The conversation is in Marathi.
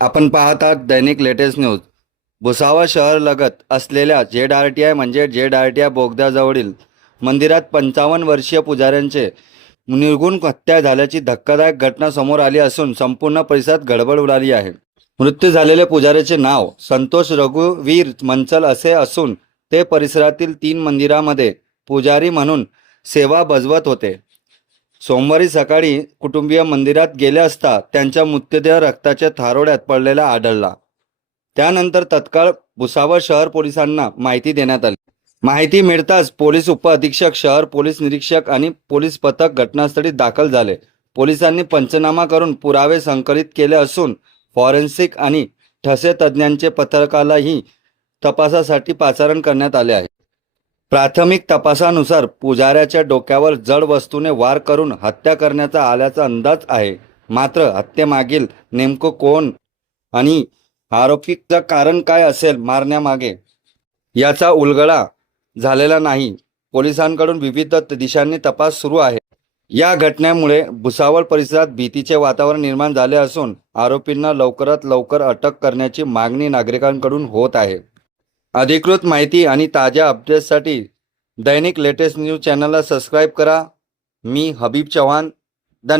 आपण पाहत आहात दैनिक लेटेस्ट न्यूज। भुसावळ शहर लगत असलेल्या ZRTI म्हणजे ZRTI बोगद्याजवळील मंदिरात 55 वर्षीय पुजाऱ्यांचे निर्घुण हत्या झाल्याची धक्कादायक घटना समोर आली असून संपूर्ण परिसरात गडबड उडाली आहे। मृत्यू झालेल्या पुजाऱ्याचे नाव संतोष रघुवीर मंचल असे असून ते परिसरातील 3 मंदिरामध्ये पुजारी म्हणून सेवा बजावत होते। सोमवारी सकाळी कुटुंबीय मंदिरात गेले असता त्यांचा मृतदेह रक्ताच्या थारोळ्यात पडलेला आढळला। त्यानंतर तत्काळ भुसावळ शहर पोलिसांना माहिती देण्यात आली। माहिती मिळताच पोलीस उपअधीक्षक, शहर पोलीस निरीक्षक आणि पोलीस पथक घटनास्थळी दाखल झाले। पोलिसांनी पंचनामा करून पुरावे संकलित केले असून फॉरेन्सिक आणि ठसे तज्ञांचे पथकालाही तपासासाठी पाचारण करण्यात आले आहे। प्राथमिक तपासानुसार पुजाऱ्याच्या डोक्यावर जड वस्तूने वार करून हत्या करण्याचा आल्याचा अंदाज आहे। मात्र हत्येमागील नेमकं कोण आणि आरोपीचं कारण काय असेल मारण्यामागे याचा उलगडा झालेला नाही। पोलिसांकडून विविध दिशांनी तपास सुरू आहे। या घटनेमुळे भुसावळ परिसरात भीतीचे वातावरण निर्माण झाले असून आरोपींना लवकरात लवकर अटक करण्याची मागणी नागरिकांकडून होत आहे। अधिकृत माहिती आणि ताज्या अपडेट्ससाठी दैनिक लेटेस्ट न्यूज चॅनलला सबस्क्राईब करा। मी हबीब चव्हाण। धन्यवाद।